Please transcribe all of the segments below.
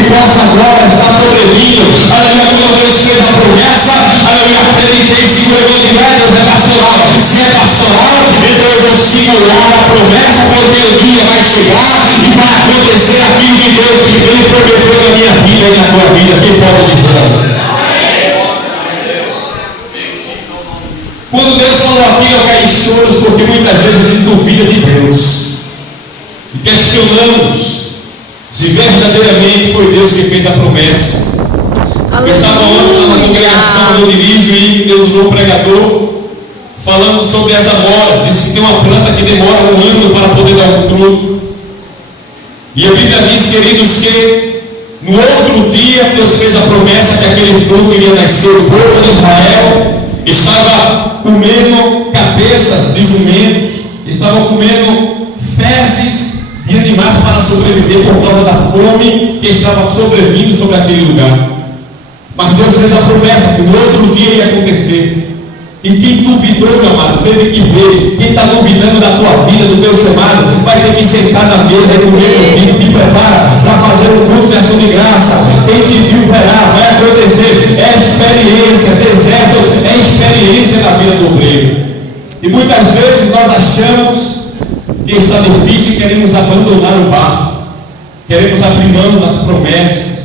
que possa agora estar sobrevindo. Aleluia, quando Deus fez a promessa, aleluia, acreditei, segurei, Deus é pastoral. Se é pastoral, então eu vou segurar a promessa, porque o dia vai chegar e vai acontecer aquilo que Deus ele prometeu na minha vida e na tua vida. Quem pode dizer? Quando Deus falou aqui, eu caí em choros, porque muitas vezes a gente duvida de Deus e questionamos se verdadeiramente foi Deus que fez a promessa. Eu estava ontem na congregação do Divígio e Deus usou um pregador falando sobre as amoras. Disse que tem uma planta que demora 1 ano para poder dar um fruto. E a Bíblia diz, queridos, que no outro dia Deus fez a promessa que aquele fruto iria nascer. O povo de Israel estava comendo cabeças de jumentos, estava comendo fezes de animais para sobreviver por causa da fome que estava sobrevindo sobre aquele lugar. Mas Deus fez a promessa que no outro dia ia acontecer. E quem duvidou, meu amado, teve que ver. Quem está duvidando da tua vida, do teu chamado, vai ter que sentar na mesa e comer contigo. Te prepara para fazer um culto de ação de graça. Quem te viu verá, vai acontecer. É experiência, deserto é experiência na vida do obreiro. E muitas vezes nós achamos que está difícil e queremos abandonar o barco. Queremos abrir mão das promessas.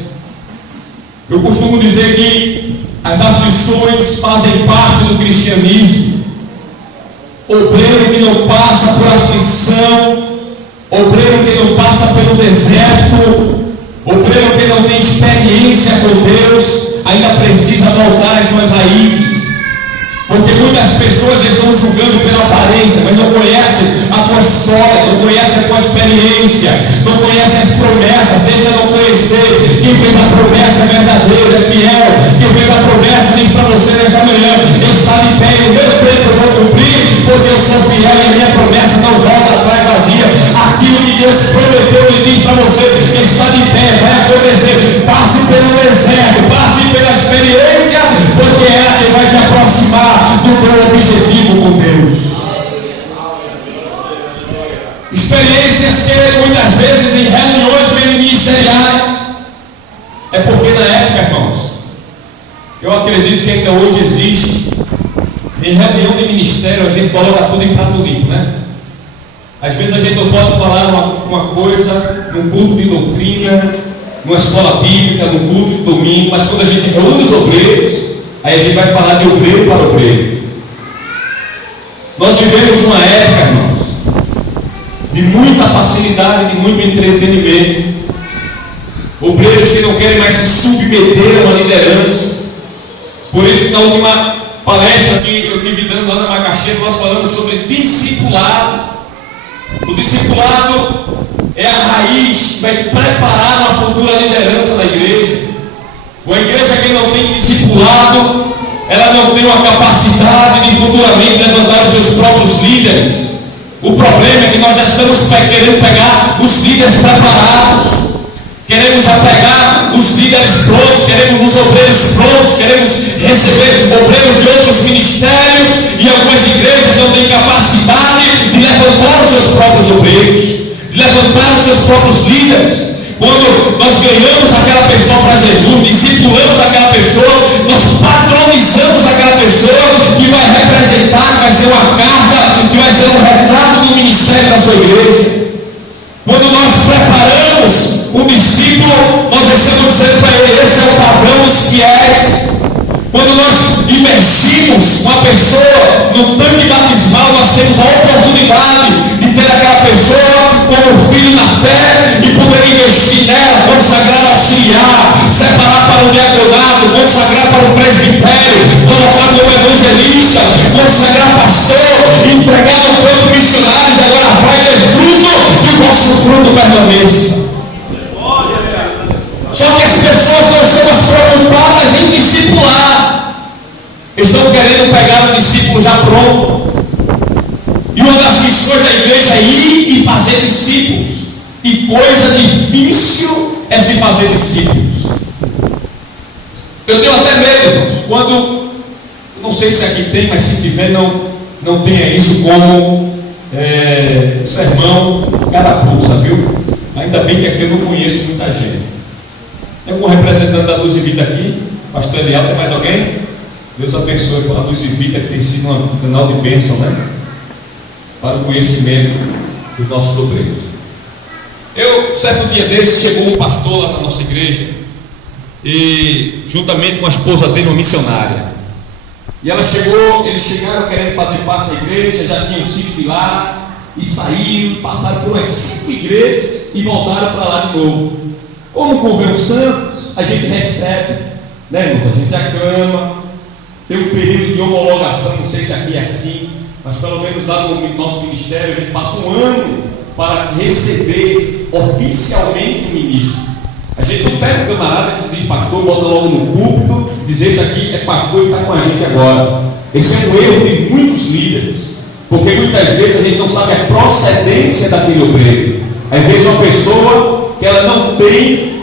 Eu costumo dizer que as aflições fazem parte do cristianismo. Obreiro que não passa por aflição, obreiro que não passa pelo deserto, obreiro que não tem experiência com Deus, ainda precisa voltar às suas raízes. Porque muitas pessoas estão julgando pela aparência, mas não conhecem a tua história, não conhecem a tua experiência, não conhecem as promessas. Deixa não conhecer. Quem fez a promessa é verdadeiro, é fiel. Quem fez a promessa diz para você nesta manhã: está de pé, e o meu tempo eu vou cumprir, porque eu sou fiel e a minha promessa não volta atrás vazia. Aquilo que Deus prometeu, Ele diz para você: está de pé, vai acontecer. Passe pelo deserto, passe pela experiência, porque é ela que vai te aproximar do teu objetivo com Deus. Experiências que muitas vezes em reuniões ministeriais. É porque na época, irmãos, eu acredito que ainda hoje existe, em reunião de ministério a gente coloca tudo em prato limpo, né? Às vezes a gente não pode falar uma coisa num culto de doutrina, numa escola bíblica, num culto de domingo, mas quando a gente reúne os obreiros, aí a gente vai falar de obreiro para obreiro. Nós vivemos uma época, irmãos, de muita facilidade, de muito entretenimento. Obreiros que não querem mais se submeter a uma liderança. Por isso, na última palestra que eu estive dando lá na Macaxeira, nós falamos sobre discipulado. O discipulado é a raiz que vai preparar uma futura liderança da igreja. Uma igreja que não tem discipulado, ela não tem uma capacidade de futuramente levantar os seus próprios líderes. O problema é que nós já estamos querendo pegar os líderes preparados. Queremos já pegar os líderes prontos, queremos os obreiros prontos, queremos receber obreiros de outros ministérios, e algumas igrejas não têm capacidade de levantar os seus próprios obreiros, de levantar os seus próprios líderes. Quando nós ganhamos aquela pessoa para Jesus, discipulamos aquela pessoa, nós patronizamos aquela pessoa que vai representar, que vai ser uma carta, que vai ser um retrato do ministério da sua igreja. Quando nós preparamos o discípulo, nós estamos dizendo para ele: esse é o padrão dos fiéis. Quando nós imergimos uma pessoa no tanque batismal, nós temos a oportunidade de ter aquela pessoa como filho na fé e poder investir nela, consagrar auxiliar, separar para o diaconato, consagrar para o presbitério, colocar como evangelista, consagrar pastor, entregar no campo missionário. Agora vai ter fruto e o vosso fruto permaneça. Só que as pessoas não estão mais preocupadas em discipular, estão querendo pegar o discípulo já pronto. E uma das missões da igreja é ir e fazer discípulos. E coisa difícil é se fazer discípulos. Eu tenho até medo, irmãos, quando, não sei se aqui tem, mas se tiver, não tenha isso como sermão carapuça, viu? Ainda bem que aqui eu não conheço muita gente. Tem algum representante da Luz e Vida aqui? Pastor Eliel, tem mais alguém? Deus abençoe para a Luz e Vida, que tem sido um canal de bênção, né? Para o conhecimento dos nossos obreiros. Certo dia desse, chegou um pastor lá na nossa igreja, e juntamente com a esposa dele, uma missionária. E ela chegou, eles chegaram querendo fazer parte da igreja, já tinham sido de lá, e saíram, passaram por umas 5 igrejas e voltaram para lá de novo. Como convém os santos, a gente recebe, né, irmãos? A gente acama, tem um período de homologação, não sei se aqui é assim, mas pelo menos lá no nosso ministério a gente passa um ano para receber oficialmente o ministro. A gente não pega o camarada que se diz pastor, bota logo no púlpito, dizer isso aqui é pastor e está com a gente agora. Esse é um erro de muitos líderes, porque muitas vezes a gente não sabe a procedência daquele obreiro. Às vezes uma pessoa que ela não tem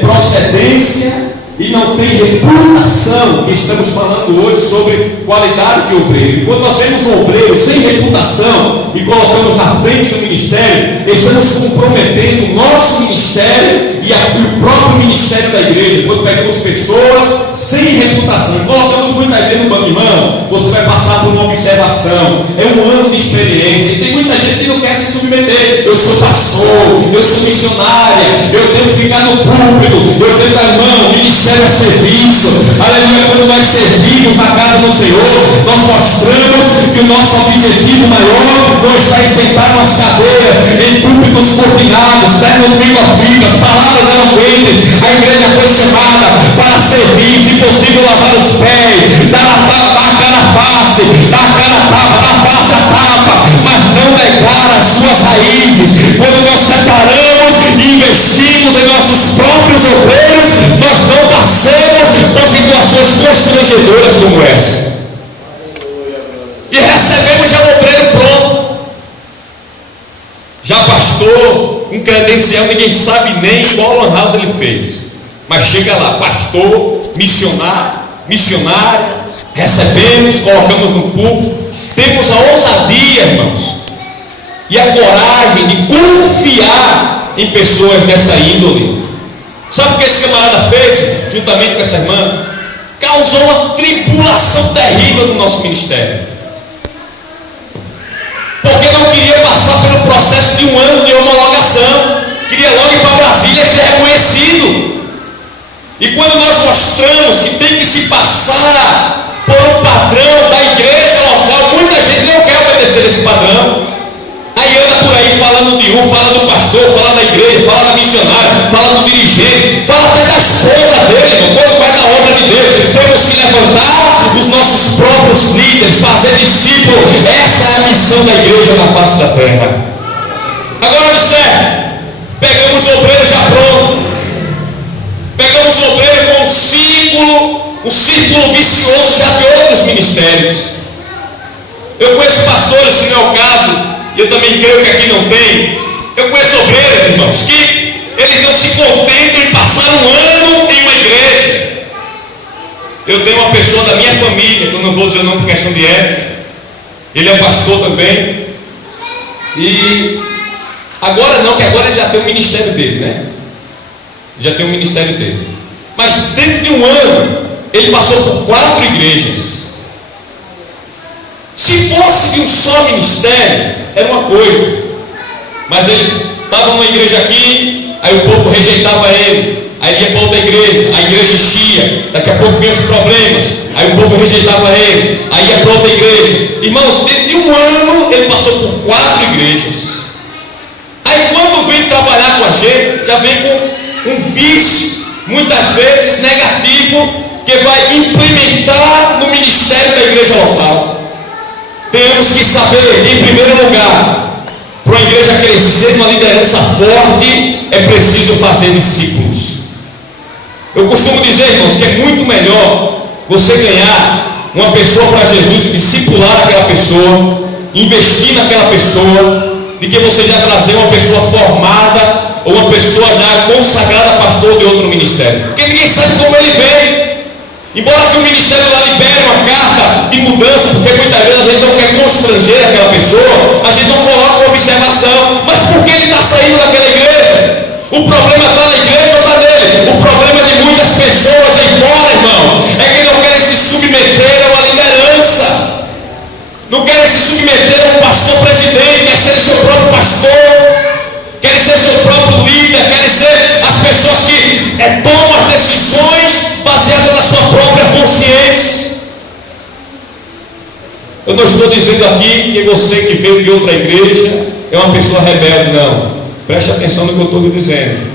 procedência e não tem reputação, que estamos falando hoje sobre qualidade de obreiro. E quando nós vemos um obreiro sem reputação e colocamos na frente do ministério, estamos comprometendo o nosso ministério e o próprio ministério da igreja. Quando pegamos pessoas sem reputação e colocamos muita gente no banco de mão, você vai passar por uma observação. É um ano de experiência, e tem muita gente que não quer se submeter. Eu sou pastor, eu sou missionária, eu tenho que ficar no púlpito, eu tenho que dar mão, ministério é serviço. Aleluia. Quando nós servimos na casa do Senhor, nós mostramos que o nosso objetivo maior não está em sentar nas cadeiras, em púlpitos combinados, ternos bem-vindas, palavras eloquentes. A igreja foi chamada para servir, se possível lavar os pés, dar a cara a face, dar a cara a tapa, dar a face a tapa, mas não negar as suas raízes. Quando nós separamos e investimos em nossos próprios obreiros, nós não passamos por situações constrangedoras como essa. E recebemos já o obreiro pronto, já pastor, um credencial, ninguém sabe nem qual lan house ele fez, mas chega lá, pastor, missionário, recebemos, colocamos no púlpito, temos a ousadia, irmãos, e a coragem de confiar em pessoas dessa índole. Sabe o que esse camarada fez, juntamente com essa irmã? Causou uma tribulação terrível no nosso ministério, porque não queria passar pelo processo de um ano de homologação, queria logo ir para Brasília ser reconhecido. E quando nós mostramos que tem que se passar por um padrão da igreja local, muita gente não quer obedecer esse padrão. Aí anda por aí falando de fala do pastor, fala da igreja, fala da missionária, fala do dirigente, fala até da esposa dele, irmão. Quando vai na obra de Deus, temos que levantar os nossos próprios líderes, fazer discípulo. Essa é a missão da igreja na face da terra. Agora observe, pegamos o obreiro já pronto, pegamos o obreiro com um círculo vicioso já de outros ministérios. Eu conheço pastores, que não é o caso, e eu também creio que aqui não tem. Eu conheço obreiros, irmãos, que eles não se contentam em passar um ano em uma igreja. Eu tenho uma pessoa da minha família, que eu não vou dizer o nome por questão de ética, ele é pastor também, e agora não, que agora ele já tem o ministério dele, né? Já tem o ministério dele. Mas dentro de um ano, ele passou por 4 igrejas. Se fosse de um só ministério, era uma coisa, mas ele estava numa igreja aqui, aí o povo rejeitava ele, aí ia para outra igreja, a igreja enchia, daqui a pouco vinha os problemas, aí o povo rejeitava ele, aí ia para outra igreja. Irmãos, dentro de um ano ele passou por 4 igrejas. Aí quando vem trabalhar com a gente, já vem com um vício, muitas vezes negativo, que vai implementar no ministério da igreja local. Temos que saber, em primeiro lugar, para uma igreja crescer numa liderança forte, é preciso fazer discípulos. Eu costumo dizer, irmãos, que é muito melhor você ganhar uma pessoa para Jesus, discipular aquela pessoa, investir naquela pessoa, de que você já trazer uma pessoa formada ou uma pessoa já consagrada pastor de outro ministério, porque ninguém sabe como ele vem. Embora que o ministério lá libere uma carta de mudança, porque muitas vezes a gente não quer constranger aquela pessoa, a gente não coloca uma observação, mas por que ele está saindo daquela igreja? O problema está na igreja ou está nele? O problema Eu não estou dizendo aqui que você que veio de outra igreja é uma pessoa rebelde, não. Preste atenção no que eu estou lhe dizendo.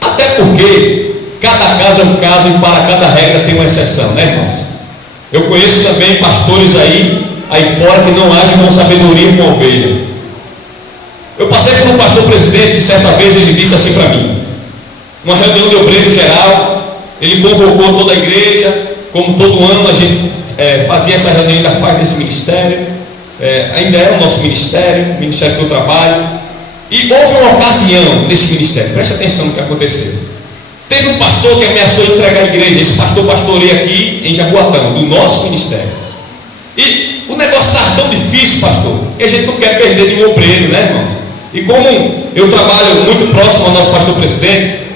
Até porque cada caso é um caso e para cada regra tem uma exceção, né, irmãos? Eu conheço também pastores aí fora que não agem com sabedoria com a ovelha. Eu passei por um pastor presidente e certa vez ele disse assim para mim, uma reunião de obreiro geral, ele convocou toda a igreja, como todo ano a gente fazia essa reunião, ainda faz nesse ministério, ainda é o nosso ministério, o Ministério do Trabalho, e houve uma ocasião nesse ministério, preste atenção no que aconteceu. Teve um pastor que ameaçou entregar a igreja, esse pastor pastoreia aqui em Jaboatão, do nosso ministério. E o negócio está tão difícil, pastor, que a gente não quer perder de um obreiro, né, irmãos? E como eu trabalho muito próximo ao nosso pastor presidente,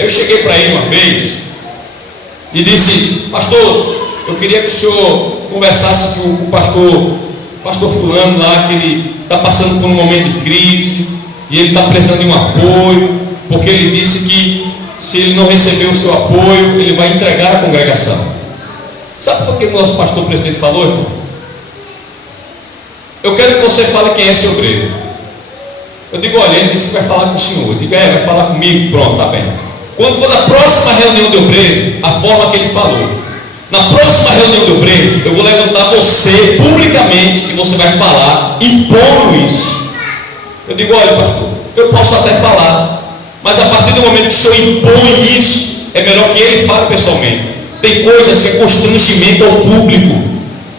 eu cheguei para ele uma vez e disse, pastor, eu queria que o senhor conversasse com o pastor fulano lá, que ele está passando por um momento de crise, e ele está precisando de um apoio, porque ele disse que se ele não receber o seu apoio, ele vai entregar a congregação. Sabe o que o nosso pastor presidente falou, irmão? Eu quero que você fale quem é esse obreiro. Eu digo, olha, ele disse que vai falar com o senhor. Eu digo, vai falar comigo, pronto, tá bem. Quando for na próxima reunião de obreiro, a forma que ele falou, na próxima reunião de obreiro, eu vou levantar você publicamente e você vai falar, impondo isso. Eu digo, olha, pastor, eu posso até falar, mas a partir do momento que o senhor impõe isso, é melhor que ele fale pessoalmente. Tem coisas que é constrangimento ao público,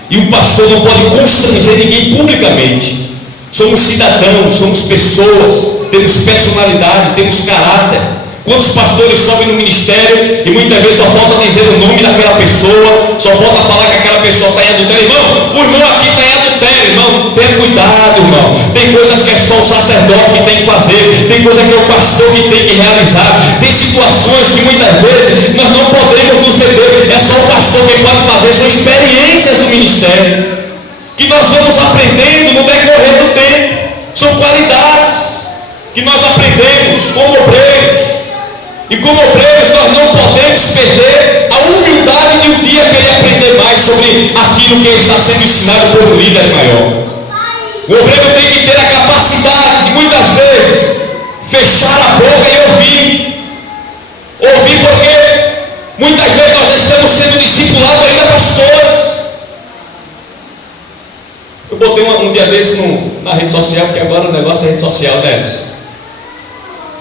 e o pastor não pode constranger ninguém publicamente. Somos cidadãos, somos pessoas, temos personalidade, temos caráter. Quantos pastores sobem no ministério e muitas vezes só falta dizer o nome daquela pessoa, só falta falar que aquela pessoa está em adultério. Irmão, o irmão aqui está em adultério, irmão, tenha cuidado, irmão. Tem coisas que é só o sacerdote que tem que fazer, tem coisas que é o pastor que tem que realizar, tem situações que muitas vezes nós não podemos nos meter, é só o pastor que pode fazer, são experiências do ministério que nós vamos aprendendo no decorrer do tempo, são qualidades que nós aprendemos como obreiros. E como obreiros nós não podemos perder a humildade de um dia querer aprender mais sobre aquilo que está sendo ensinado por um líder maior. O obreiro tem que ter a capacidade de muitas vezes fechar a boca e ouvir. Ouvir porque muitas vezes nós estamos sendo discipulados ainda pastores. Eu botei um dia desse na rede social, porque agora o negócio é rede social, né, Edson?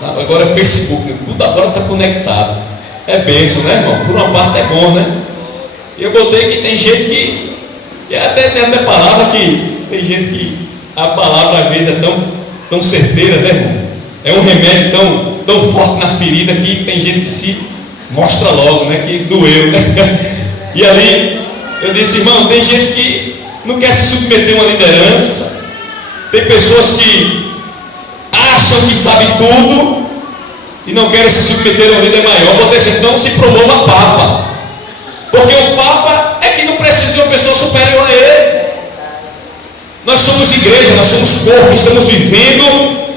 Agora é Facebook, tudo agora está conectado. É bênção, né, irmão? Por uma parte é bom, né? E eu botei que tem gente que tem até palavra que tem gente que a palavra às vezes é tão certeira, né, irmão? É um remédio tão forte na ferida que tem gente que se mostra logo, né? Que doeu, né? E ali eu disse, irmão, tem gente que não quer se submeter a uma liderança, tem pessoas que acham que sabem tudo e não querem se submeter a um líder maior. Botei assim, então se promova Papa, porque o Papa é que não precisa de uma pessoa superior a ele. Nós somos igreja, nós somos corpo, estamos vivendo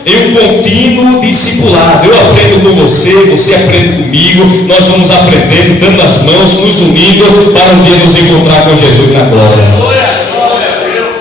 em um contínuo discipulado. Eu aprendo com você, você aprende comigo, nós vamos aprendendo, dando as mãos, nos unindo para um dia nos encontrar com Jesus na glória.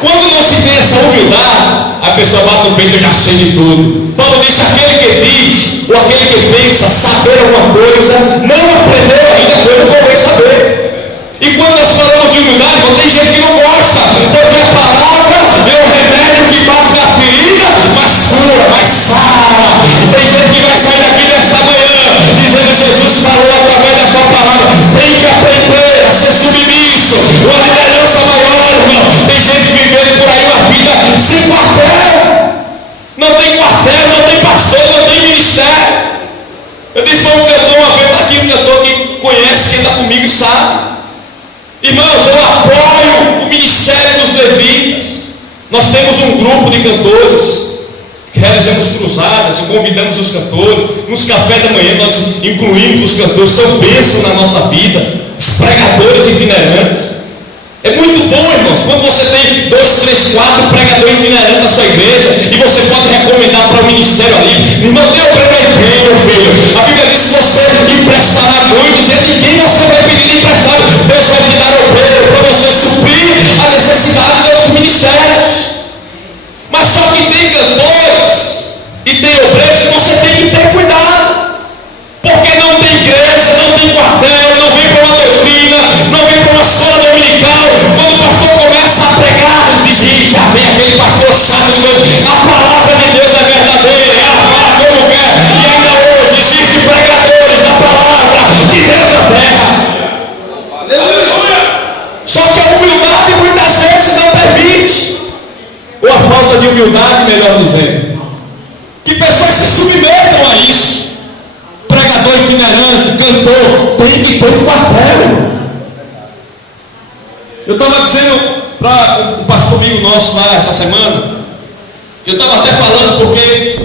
Quando não se tem essa humildade, a pessoa bate no peito, eu já sei de tudo. Paulo disse, aquele que diz, ou aquele que pensa saber alguma coisa, não aprendeu ainda como convém saber. E quando nós falamos de humildade, tem gente que não gosta, porque a palavra é o remédio que bate na ferida, mas cura, mas sara. Tem gente que vai sair daqui nesta manhã, dizendo, Jesus falou através da sua palavra, tem que aprender a ser submisso, uma liderança maior, irmão. Tem gente vivendo por aí uma vida sem quartel, não tem quartel, não tem pastor, não tem ministério. Eu disse para um cantor uma vez, está aqui um cantor que conhece, quem está comigo e sabe. Irmãos, eu apoio o ministério dos levitas. Nós temos um grupo de cantores que realizamos cruzadas e convidamos os cantores. Nos cafés da manhã nós incluímos os cantores, são bênçãos na nossa vida. Os pregadores itinerantes. É muito bom, irmãos, quando você tem 2, 3, 4 pregadores itinerantes na sua igreja e você pode recomendar para o ministério ali. Irmão, tem obreiro aí bem, meu filho. A Bíblia diz que você emprestará muito, e ninguém você vai pedir emprestado. Deus vai te dar obreiro para você suprir a necessidade pregador itinerante, cantor, tem que ter um quartel. Eu estava dizendo para o pastor amigo nosso lá essa semana, eu estava até falando porque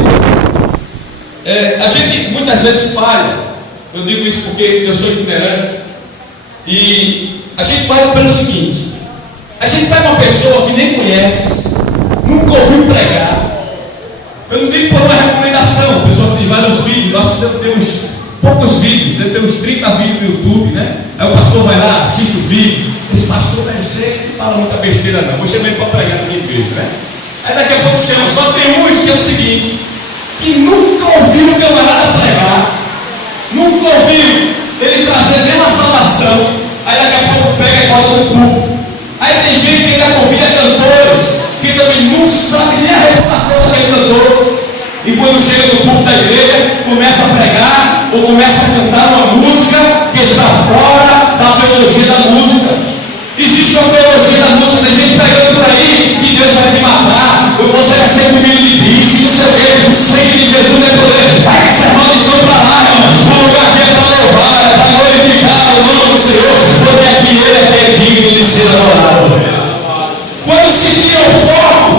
a gente muitas vezes falha. Eu digo isso porque eu sou itinerante e a gente falha pelo seguinte: a gente pega uma pessoa que nem conhece, nunca ouviu pregar. Eu não digo por uma recomendação, a pessoa tem vários vídeos, nós temos uns poucos vídeos, deve ter uns 30 vídeos no YouTube, né? Aí o pastor vai lá, assiste o vídeo. Esse pastor deve ser, não fala muita besteira não, vou chamar ele para pregar na minha igreja, né? Aí daqui a pouco chama, só tem uns que é o seguinte, que nunca ouviu o camarada pregar, nunca ouviu ele trazer nenhuma salvação, aí daqui a pouco pega e bota no culto. Aí tem gente que ainda convida cantores, que também não sabe nem a reputação daquele cantor, e quando chega no culto da igreja, começa a pregar, ou começa a cantar uma música que está fora da teologia da música. Existe uma teologia da música, tem gente pregando por aí que Deus vai te matar, ou você vai ser comido de bicho, não sei o quê, o sangue de Jesus tem poder. Vai essa maldição para lá, irmão. O lugar aqui é para louvar, é para glorificar o nome do Senhor, porque aqui Ele é digno de ser adorado. Quando se tira o foco,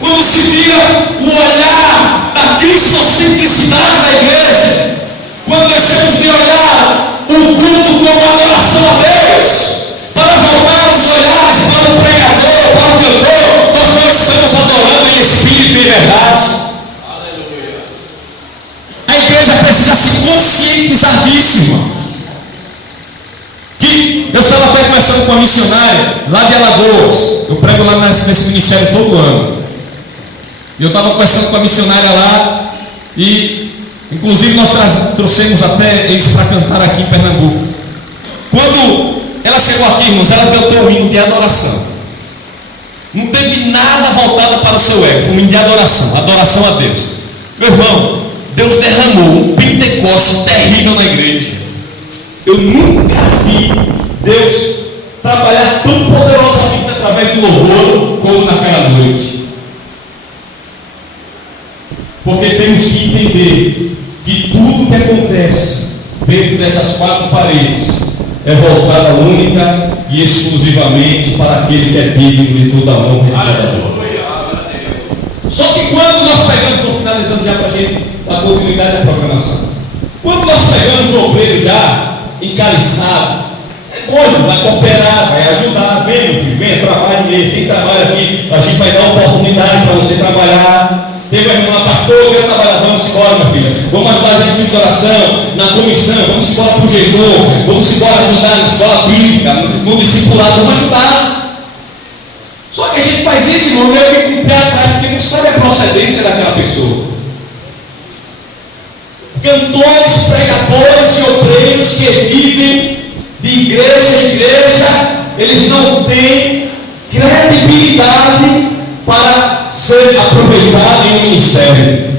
quando se tira o olhar da cristocimplicidade da igreja, quando deixamos de olhar o culto como adoração a Deus, para voltar os olhares para o pregador, para o cantor, nós não estamos adorando em espírito e em verdade. Aleluia. A igreja precisa se conscientizar disso, irmãos. Que eu estava até conversando com uma missionária lá de Alagoas. Eu prego lá nesse ministério todo ano. E eu estava conversando com a missionária lá e, inclusive, nós trouxemos até eles para cantar aqui em Pernambuco. Quando ela chegou aqui, irmãos, ela cantou um hino de adoração. Não teve nada voltado para o seu ego, foi um hino de adoração, adoração a Deus. Meu irmão, Deus derramou um Pentecoste terrível na igreja. Eu nunca vi Deus trabalhar tão poderosamente através do louvor como naquela noite. Porque temos que entender que tudo que acontece dentro dessas quatro paredes é voltada única e exclusivamente para aquele que é digno de toda a honra e toda a glória. Só que quando nós pegamos, estou finalizando já para a gente dar continuidade à programação, quando nós pegamos o obreiro já encaliçado, é bom, vai cooperar, vai ajudar, vem, meu filho, vem, trabalhe mesmo, quem trabalha aqui, a gente vai dar oportunidade para você trabalhar. Tem uma irmã, pastor, eu quero trabalhar, vamos embora, minha filha. Vamos ajudar a gente na oração, na comissão, vamos embora para o jejum, vamos embora ajudar na escola bíblica, no discipulado, vamos ajudar. Só que a gente faz isso, irmão, meio que com o pé atrás, porque não sabe a procedência daquela pessoa. Cantores, pregadores e obreiros que vivem de igreja em igreja, eles não têm credibilidade para ser aproveitado em um ministério.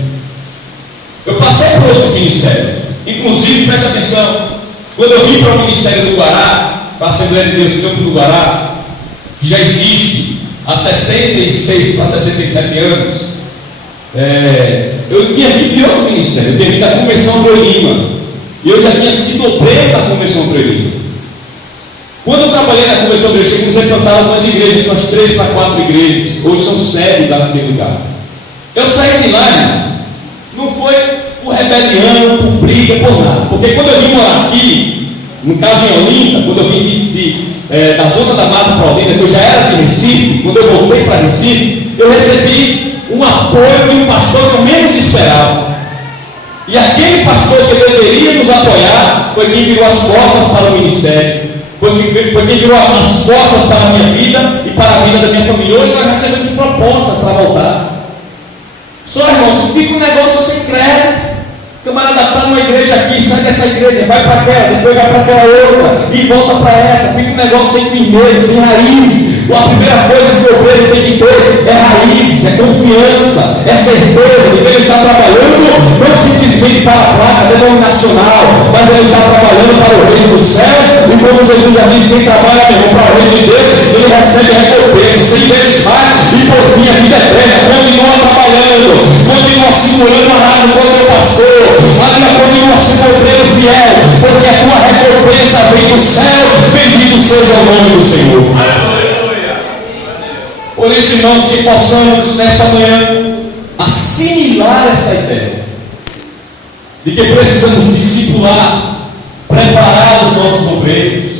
Eu passei por outros ministérios, inclusive, preste atenção, quando eu vim para o ministério do Guará, para a Assembleia de Deus Campo do Guará, que já existe há 66 para 67 anos, eu tinha vindo de outro ministério, eu tinha vindo da Convenção Proelima, e eu já tinha sido obreiro da Convenção Proelima. Quando eu trabalhei na Convenção Proelima, comecei a plantar algumas igrejas, umas 3 para 4 igrejas, hoje são 7 lá naquele lugar. Eu saí de lá, não foi por rebelião, por briga, por nada, porque quando eu vim morar aqui, no caso em Olinda, quando eu vim da zona da Mata para Olinda, que eu já era de Recife, quando eu voltei para Recife, eu recebi um apoio de um pastor que eu menos esperava. E aquele pastor que deveria nos apoiar foi quem virou as costas para o ministério, foi quem virou as costas para a minha vida e para a vida da minha família. Hoje nós recebemos propostas para voltar. Só, irmãos, fica um negócio sem crédito. O camarada está numa igreja aqui, sai dessa igreja, vai para aquela, depois vai para aquela outra e volta para essa. Fica um negócio sem firmeza, sem raízes. A primeira coisa que o obreiro tem que ter é raízes, é confiança, é certeza de que ele está trabalhando não simplesmente para a placa denominacional, mas ele está trabalhando para o reino do céu. E como Jesus já disse, quem trabalha para o reino de Deus, ele recebe recompensa 100 vezes mais e por fim a vida eterna. Continua trabalhando, continua segurando a rádio quando é pastor, ainda continua sendo obreiro do céu, bendito seja o nome do Senhor. Por isso, irmãos, que possamos nesta manhã assimilar esta ideia de que precisamos discipular, preparar os nossos obreiros.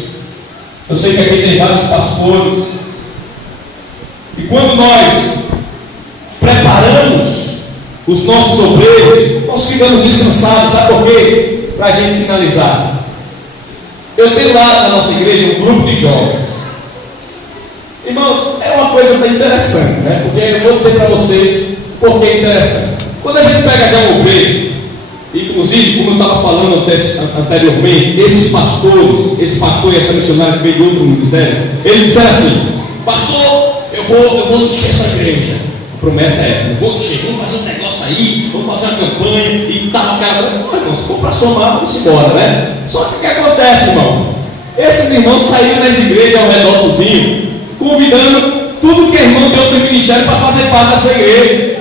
Eu sei que aqui tem vários pastores, e quando nós preparamos os nossos obreiros, nós ficamos descansados. Sabe por quê? Para a gente finalizar, eu tenho lá na nossa igreja um grupo de jovens. Irmãos, é uma coisa bem interessante, né? Porque eu vou dizer para você porque é interessante. Quando a gente pega já um obreiro, inclusive, como eu estava falando anteriormente, esse pastor e essa missionária que veio de outro ministério, eles disseram assim: pastor, eu vou encher essa igreja. A promessa é essa: eu vou encher, vamos fazer um negócio aí, vamos fazer uma campanha e tal. Não, irmão, se for para somar, vamos embora, né? Só que o que acontece, irmão? Esses irmãos saíram das igrejas ao redor do Rio, convidando tudo que é irmão de outro ministério para fazer parte da sua igreja.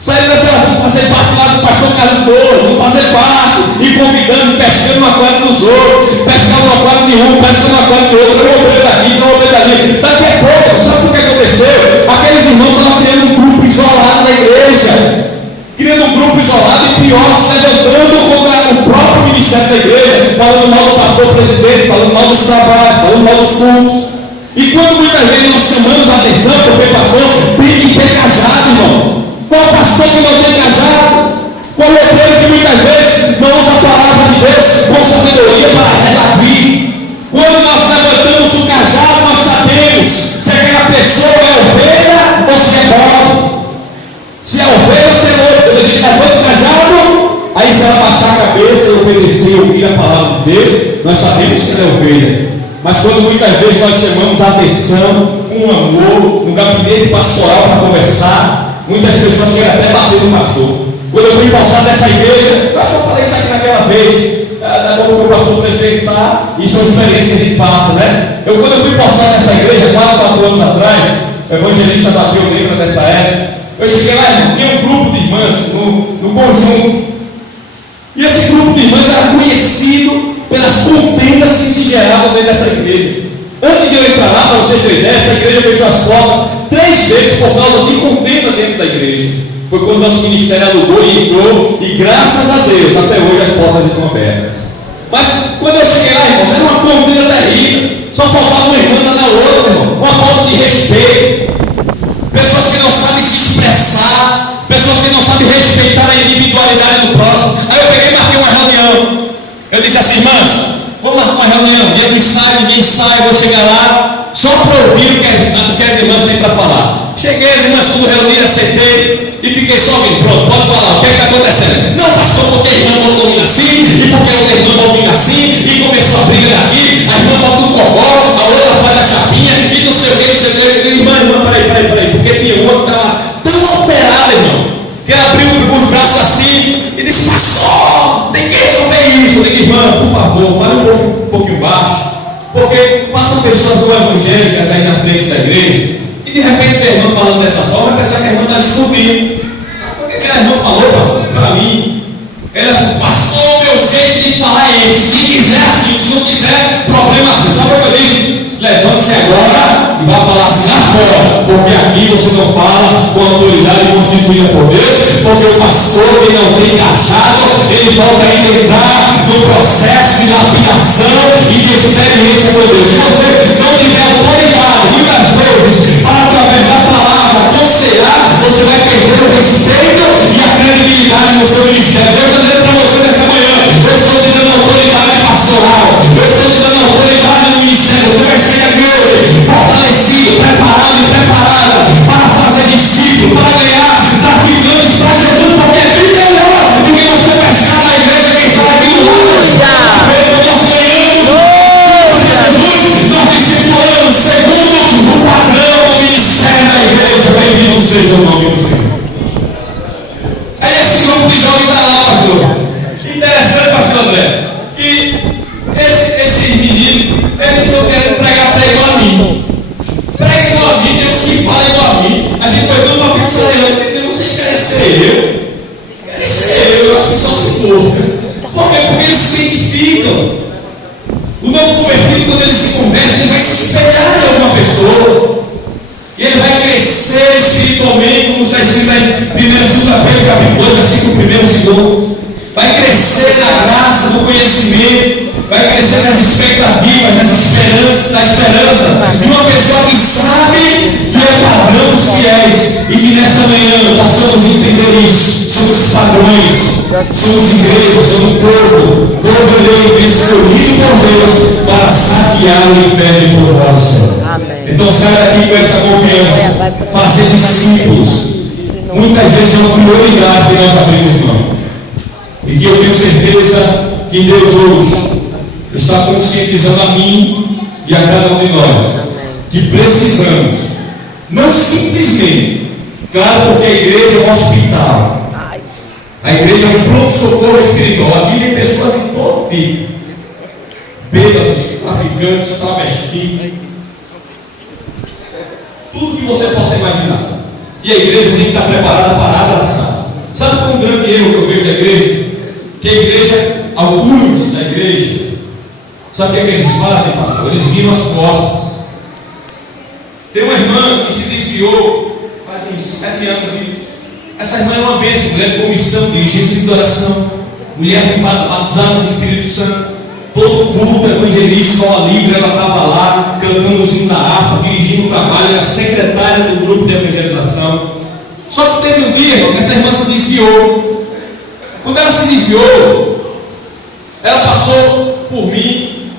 Saíram dessa, vamos fazer parte lá do pastor Carlos Moura, vamos fazer parte, e convidando, pescando no aquário dos outros, pescando no aquário de um, pescando no aquário de outro, eu vou daqui, não vou dali. Daqui a pouco, sabe o que aconteceu? Aqueles irmãos estavam criando um grupo isolado na igreja, criando um grupo isolado e pior, se levantando contra o próprio ministério da igreja, falando mal do pastor presidente, falando mal dos trabalhos, falando mal dos cultos. E quando muitas vezes nós chamamos a atenção, porque pastor tem que ter cajado, irmão. Qual pastor que não tem cajado? Qual obreiro que muitas vezes não usa a palavra de Deus com sabedoria para redarguir? Quando nós levantamos o cajado, nós sabemos se aquela pessoa é ovelha ou se é bode. Se é ovelha ou se é bode. Quando a gente levanta o cajado, aí se ela baixar a cabeça e obedecer e ouvir a palavra de Deus, nós sabemos que ela é ovelha. Mas quando muitas vezes nós chamamos a atenção com amor, no gabinete pastoral para conversar, muitas pessoas querem até bater no pastor. Quando eu fui passar dessa igreja, eu acho que eu falei isso aqui naquela vez, como o pastor presidente está, e são experiências que a gente passa, né? Quando eu fui passar nessa igreja, quase 4 anos atrás, o evangelista Zaqueu lembra dessa época, eu cheguei lá, irmão, tinha um grupo de irmãs no conjunto, e esse grupo de irmãs era conhecido pelas contendas que se geravam dentro dessa igreja. Antes de eu entrar lá, para você ter ideia, essa igreja fechou as portas 3 vezes por causa de contenda dentro da igreja. Foi quando nosso ministério alugou e entrou, e graças a Deus, até hoje as portas estão abertas. Mas quando eu cheguei lá, irmãos, era uma contenda terrível. Só faltava uma irmã na outra, irmão. Uma falta de respeito. Pessoas que não sabem se expressar, pessoas que não sabem respeitar a individualidade do próximo. Aí eu peguei e marquei uma reunião. Eu disse assim: irmãs, vamos marcar uma reunião, dia do ensaio, ninguém sai, eu vou chegar lá só para ouvir o que as irmãs têm para falar. Cheguei, as irmãs tudo reunidas, sentei e fiquei só ouvindo. Pronto, pode falar, o que está acontecendo? Não, pastor, porque a irmã botou indo assim, e porque a outra irmã botou indo assim, e começou a briga daqui, a irmã bota um cocó, a outra faz a chapinha, e não sei o que, não sei o que. Eu digo: irmã, peraí, porque tinha uma que estava tão alterada, irmão, que ela abriu os braços assim e disse: pastor, tem que resolver isso. Eu digo: irmã, por favor, fale um pouquinho baixo, porque passam pessoas não evangélicas aí na frente da igreja, e de repente a irmã falando dessa forma, pensa que a irmã está discutindo. Sabe por que a irmã falou para mim? Ela disse: pastor, meu jeito de falar é esse, se quiser assim, se não quiser, problema assim. Sabe o que eu disse? Levante-se agora e vá falar assim lá fora, porque aqui você não fala com autoridade constituída por Deus, porque o pastor que não tem cajado, ele volta a entrar no processo de lapidação e de experiência com Deus. Se você não tiver autoridade, muitas vezes, para através da palavra aconselhar, você vai perder o respeito e a credibilidade no seu ministério. Deus está dizendo para você nesta manhã: eu estou te dando autoridade pastoral, eu estou te dando autoridade no ministério. Você vai sair aqui hoje fortalecido, preparado e preparada para fazer discípulo, para ganhar traficantes para Jesus, porque é bem melhor do que você pescar na igreja que está aqui do lado. Nós ganhamos Jesus, nós discipulamos segundo o padrão do ministério da igreja. Bem-vindo seja o nome do Senhor. É esse grupo de jovens está lá, pastor. Interessante, pastor André, que esses meninos, eles estão querendo pregar até igual a mim. Prega igual a mim, tem uns que falam igual a mim. A gente foi dando uma pizzaria, vocês querem ser eu? Querem ser eu acho que só se for. Por quê? Porque eles se identificam. O novo convertido, quando ele se converte, ele vai se espelhar em alguma pessoa. E ele vai crescer espiritualmente, como está escrito em 1 e 2 Pedro, capítulo 2, versículo 1 e 2. Vai crescer na graça, no conhecimento, vai crescer nas expectativas, nas esperanças, na esperança de uma pessoa que sabe que é padrão dos fiéis, e que nesta manhã possamos entender isso. Somos padrões, somos igreja, somos povo, todo eleito, escolhido por Deus para saquear o inferno e por nós, Senhor. Então sai daqui com esta confiança, fazer discípulos. Muitas vezes é uma prioridade que nós abrimos mão. E que eu tenho certeza que Deus hoje está conscientizando a mim e a cada um de nós que precisamos, não simplesmente, claro, porque a igreja é um hospital, a igreja é um pronto-socorro espiritual. Aqui tem pessoas de todo tipo, bêbados, traficantes, travestis, tudo que você possa imaginar. E a igreja tem que estar preparada para abraçar. Sabe qual é um grande erro que eu vejo da igreja? Que a igreja, alguns da igreja, sabe o que eles fazem, pastor? Eles viram as costas. Tem uma irmã que se desviou faz uns 7 anos. Essa irmã é uma bênção, mulher de comissão, dirigente de oração, mulher batizada no Espírito Santo. Todo culto evangelístico ao livre, ela estava lá, cantando os hinos da harpa, dirigindo o trabalho, era secretária do grupo de evangelização. Só que teve um dia, irmão, que essa irmã se desviou. Quando ela se desviou, ela passou por mim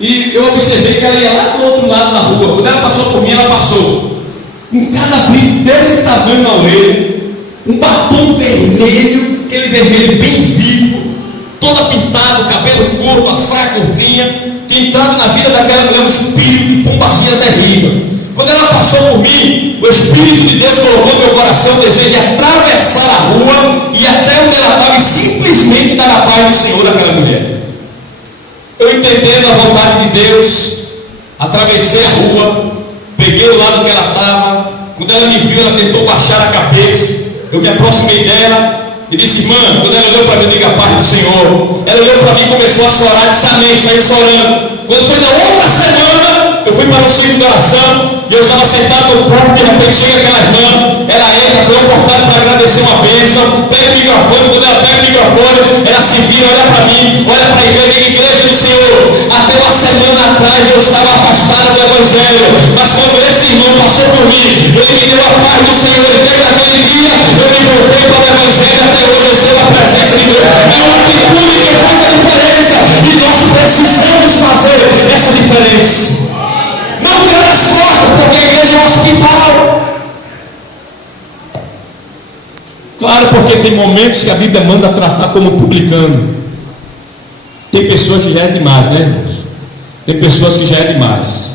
e eu observei que ela ia lá do outro lado da rua. Quando ela passou por mim, ela passou com cada brilho desse tamanho na orelha, um batom vermelho, aquele vermelho bem vivo, toda pintada, cabelo curto, a saia curtinha, que entrava na vida daquela mulher um espírito de pombagira terrível. Quando ela passou por mim, o Espírito de Deus colocou no meu coração o desejo de atravessar a rua e até onde ela estava e simplesmente dar a paz do Senhor àquela mulher. Eu entendendo a vontade de Deus, atravessei a rua, peguei o lado que ela estava. Quando ela me viu, ela tentou baixar a cabeça. Eu me aproximei dela e disse: irmã, quando ela olhou para mim, eu digo: a paz do Senhor. Ela olhou para mim e começou a chorar, disse amém, saiu chorando. Quando foi na outra semana, eu fui para o centro de oração e eu estava sentado no púlpito. De repente chega aquela irmã, ela entra, tem oportunidade para agradecer uma bênção, pega o microfone. Quando ela pega o microfone, ela se vira, olha para mim, olha para a igreja do Senhor. Até uma semana atrás eu estava afastado do Evangelho, mas quando esse irmão passou por mim, ele me deu a paz do Senhor, e desde aquele dia eu me voltei para o Evangelho. Até hoje eu estou na presença de Deus. É uma atitude que faz a diferença e nós precisamos fazer essa diferença. Não virar as costas, porque a igreja é um hospital. Claro, porque tem momentos que a Bíblia manda tratar como publicano. Tem pessoas que já é demais, né, irmãos? Tem pessoas que já é demais.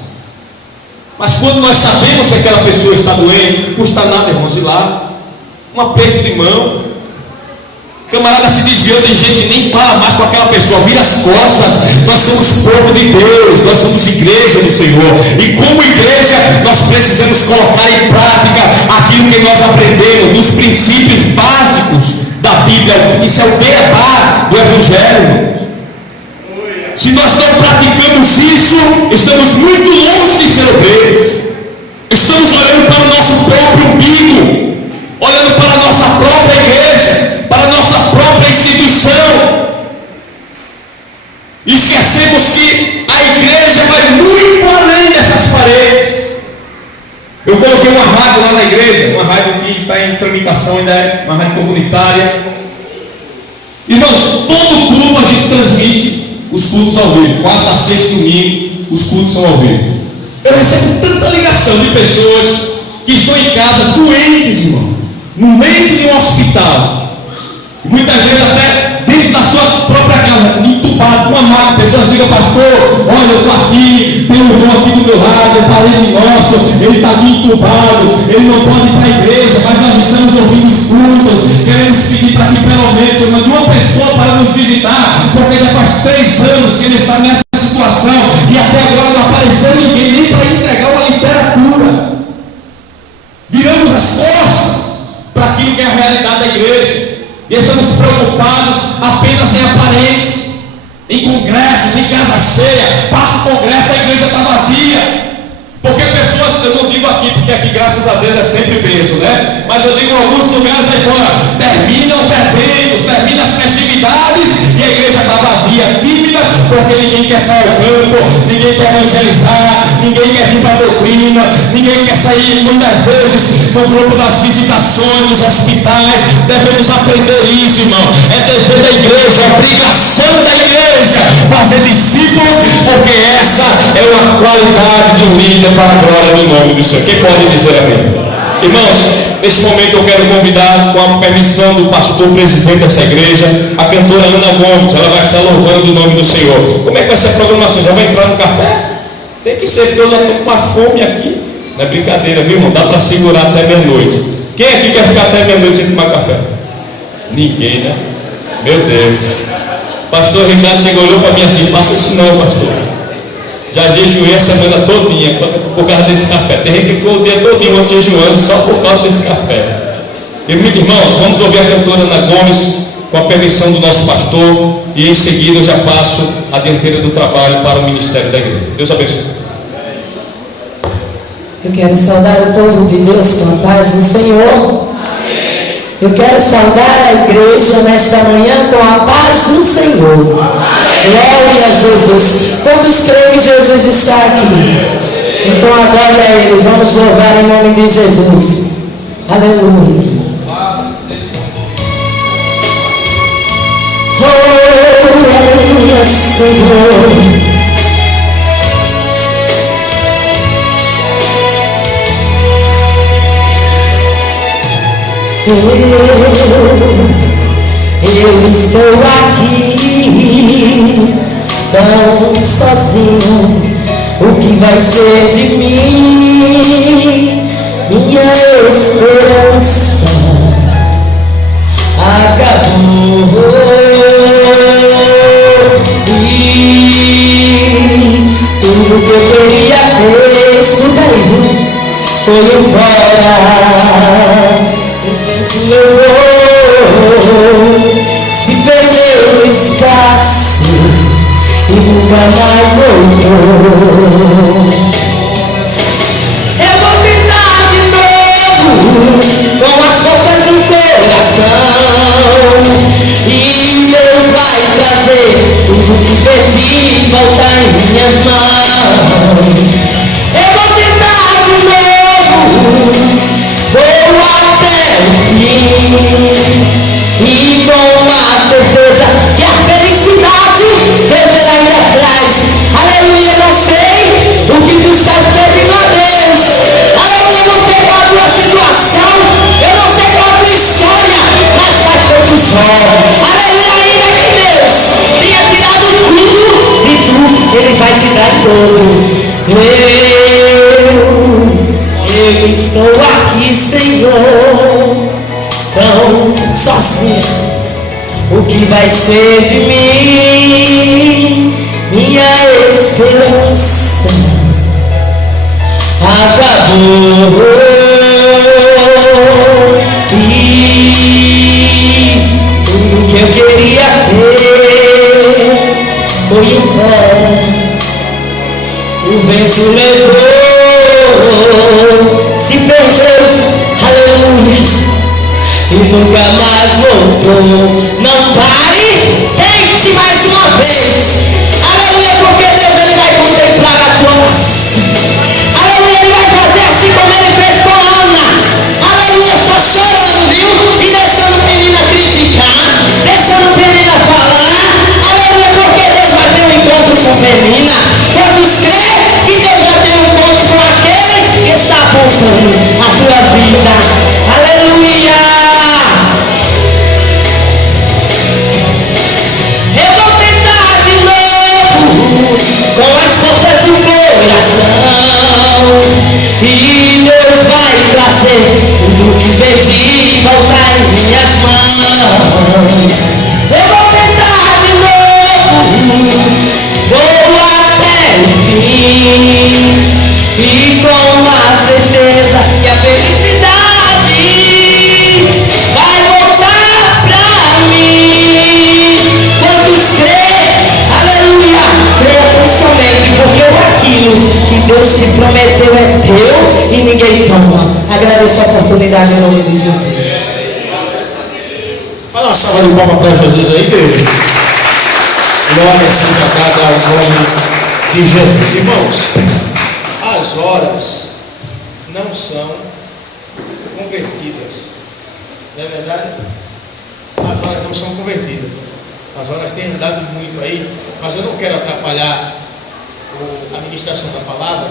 Mas quando nós sabemos que aquela pessoa está doente, não custa nada, irmãos, ir lá, um aperto de mão. Camarada se desviou, tem gente que nem fala mais com aquela pessoa, vira as costas. Nós somos povo de Deus, nós somos igreja do Senhor, e como igreja nós precisamos colocar em prática aquilo que nós aprendemos nos princípios básicos da Bíblia. Isso é o beabá do Evangelho. Se nós não praticamos isso, estamos muito longe de ser obreiros. Estamos olhando para o nosso próprio umbigo, olhando para a nossa própria igreja, para a nossa própria instituição. E esquecemos que a igreja vai muito além dessas paredes. Eu coloquei uma rádio lá na igreja, uma rádio que está em tramitação ainda, é uma rádio comunitária. Irmãos, todo culto a gente transmite os cultos ao vivo, quarta, sexta, domingo, os cultos são ao vivo. Eu recebo tanta ligação de pessoas que estão em casa doentes, irmão, no leito de um hospital. Muitas vezes até dentro da sua própria casa, entubado, com uma máquina. Pessoas ligam: pastor, olha, eu estou aqui, tem um irmão aqui do meu lado, é parente nosso, ele está aqui entubado, ele não pode ir para a igreja, mas nós estamos ouvindo os cultos, queremos pedir para que pelo menos eu mande uma pessoa para nos visitar, porque já faz 3 anos que ele está nessa situação, e até agora não apareceu ninguém, nem para entregar uma literatura. Viramos as costas para aquilo que é a realidade da igreja. E estamos preocupados apenas em aparência. em congressos, em casa cheia. Passa o congresso, a igreja está vazia. Porque pessoas, eu não digo aqui, porque aqui graças a Deus é sempre bênção, né? Mas eu digo em alguns lugares aí fora, terminam os eventos, terminam as festividades e a igreja está vazia, tímida, porque ninguém quer sair ao campo, ninguém quer evangelizar, ninguém quer vir para a doutrina, ninguém quer sair muitas vezes no grupo das visitações, nos hospitais. Devemos aprender isso, irmão. É dever da igreja, é obrigação da igreja fazer discípulos, porque essa é uma qualidade de um líder para a glória do nome do Senhor. Quem pode dizer amém? Irmãos, nesse momento eu quero convidar, com a permissão do pastor presidente dessa igreja, a cantora Ana Gomes. Ela vai estar louvando o nome do Senhor. Como é que vai ser a programação? Já vai entrar no café? Tem que ser, porque eu já estou com uma fome aqui. Não é brincadeira, viu, irmão? Dá para segurar até meia-noite. Quem aqui quer ficar até meia-noite sem tomar café? Ninguém, né? Meu Deus. Pastor Ricardo chegou, olhou para mim assim: faça isso não, pastor. Já jejuei a semana todinha por causa desse café. Tem gente que ficou o dia todinho jejuando só por causa desse café. Irmãos, vamos ouvir a cantora Ana Gomes, com a permissão do nosso pastor, e em seguida eu já passo a dianteira do trabalho para o ministério da igreja. Deus abençoe. Eu quero saudar o povo de Deus com a paz do Senhor. Eu quero saudar a igreja nesta manhã com a paz do Senhor. Glória a Jesus. Quantos creem que Jesus está aqui? Então adore a Ele. Vamos louvar em nome de Jesus. Aleluia. Oh, aleluia, Senhor. Eu estou aqui tão sozinho. O que vai ser de mim? Minha esperança acabou. E tudo que eu queria ter, escuta aí, foi embora. Se perdeu no espaço e nunca mais voltou. Eu vou tentar de novo com as forças do coração, e Deus vai trazer tudo que perdi voltar em minhas mãos. Eu vou tentar de novo, vou até o fim, e com a certeza que a felicidade Deus vai ainda atrás. Aleluia, não sei o que tu estás pedindo a Deus. Aleluia, não sei qual a tua situação, eu não sei qual a tua história, mas faz com que só. Aleluia, ainda que Deus tenha tirado tudo de tu, Ele vai te dar todo. Eu estou aqui, Senhor, tão sozinho. O que vai ser de mim? Minha esperança acabou. E tudo que eu queria ter foi embora. O vento levou, se perdeu, aleluia, e nunca mais voltou. Não pare, tente mais uma vez. Aleluia, porque Deus Ele vai contemplar a tua oração. Aleluia, Ele vai fazer assim como Ele fez com Ana. Aleluia, só chorando, viu? E deixando a menina criticar, deixando a menina falar. Aleluia, porque Deus vai ter um encontro com a menina. Quantos creem que Deus vai ter um encontro com aquele que está apontando a tua vida? Aleluia! Eu vou tentar de novo com as forças do coração, e Deus vai trazer tudo que perdi voltar em minhas mãos. Eu vou tentar de novo, vou até o fim, e com a certeza que a felicidade vai voltar pra mim. Quantos creem? oportunidade em nome de Jesus. Fala uma salva de palmas para Jesus aí, igreja. Glória seja dada ao nome de Jesus. Irmãos, as horas não são convertidas. Não é verdade? As horas não são convertidas. As horas têm andado muito aí, mas eu não quero atrapalhar a ministração da palavra.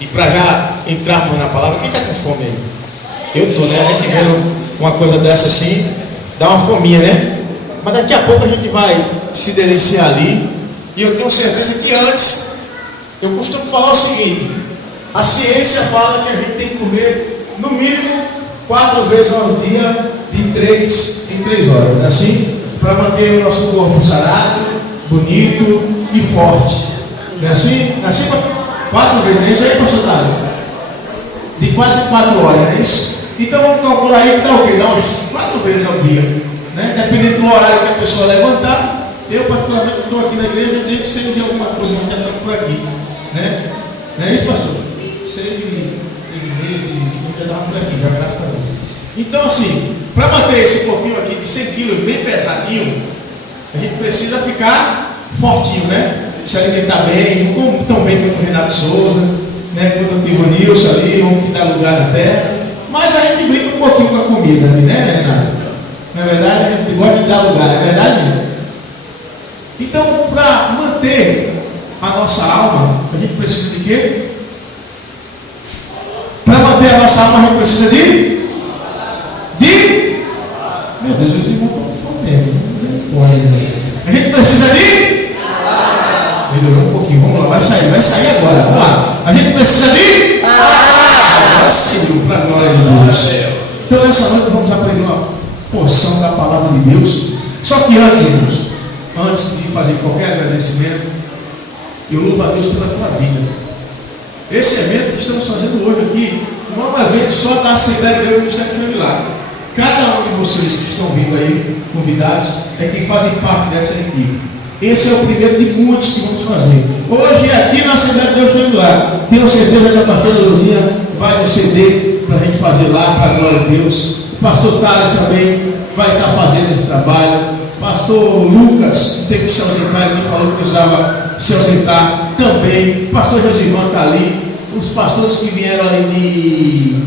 E para já entrarmos na palavra, quem está com fome aí? Eu estou, né? A gente vendo uma coisa dessa assim, dá uma fominha, né? Mas daqui a pouco a gente vai se deliciar ali. E eu tenho certeza que antes, eu costumo falar o seguinte: a ciência fala que a gente tem que comer no mínimo 4 vezes ao dia, de 3 em 3 horas, não é assim? Para manter o nosso corpo sarado, bonito e forte, não é assim? Não é assim? 4 vezes, não é isso aí, pastor Thales? De 4 em 4 horas, não é isso? Então vamos calcular aí que dá o quê? Dá uns 4 vezes ao dia, né? Dependendo do horário que a pessoa levantar. Eu particularmente estou aqui na igreja desde 6 e alguma coisa, mas já estamos por aqui, né? Não é isso, pastor? 6 e meia, 6 e 20, já estava por aqui, já, graças a Deus. Então assim, para manter esse corpinho aqui de 100 quilos bem pesadinho, a gente precisa ficar fortinho, né? Se alimentar bem, não tão bem como o Renato Souza, né? Quando eu tive o Nilson ali, homem que dá lugar na terra. Mas a gente brinca um pouquinho com a comida ali, né, Renato? Não é verdade? A gente gosta de dar lugar, não é verdade? Então, para manter a nossa alma, a gente precisa de quê? Para manter a nossa alma, a gente precisa de? Meu Deus, os irmãos estão com fome. A gente precisa de? Melhorou um pouquinho, vamos lá, vai sair agora, vamos lá. A gente precisa de? Agora sim, para a glória de Deus. Então nessa noite vamos aprender uma porção da palavra de Deus. Só que antes, irmãos, antes de fazer qualquer agradecimento, eu louvo a Deus pela tua vida. Esse evento que estamos fazendo hoje aqui não é um evento só da Assembleia de Deus do Ministério do Milagre. Cada um de vocês que estão vindo aí, convidados, é quem fazem parte dessa equipe. Esse é o primeiro de muitos que vamos fazer. Hoje, aqui na Assembleia de Deus do Milagre, tenho certeza que a pastora Lurinha vai nos ceder para a gente fazer lá, para a glória de Deus. O pastor Thales também vai estar fazendo esse trabalho. Pastor Lucas tem que se ausentar, ele falou que precisava se ausentar também. O pastor Josivan está ali. Os pastores que vieram ali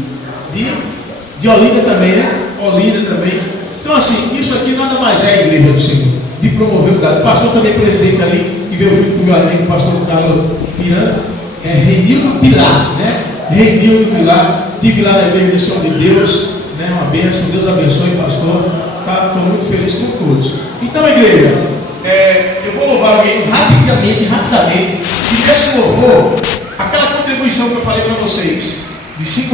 de Olinda também, né? Olinda também. Então assim, isso aqui nada mais é a igreja do Senhor, de promover o dado. O pastor também presidente ali, que veio junto com o meu amigo, o pastor Carlos Pirano, é Renildo Pilar, né? Renildo Pilar, tive lá na igreja do Senhor de Deus, né? Uma bênção, Deus abençoe, pastor. Estou muito feliz com todos. Então, igreja, eu vou louvar alguém rapidamente, e nesse louvor, aquela contribuição que eu falei para vocês, de 5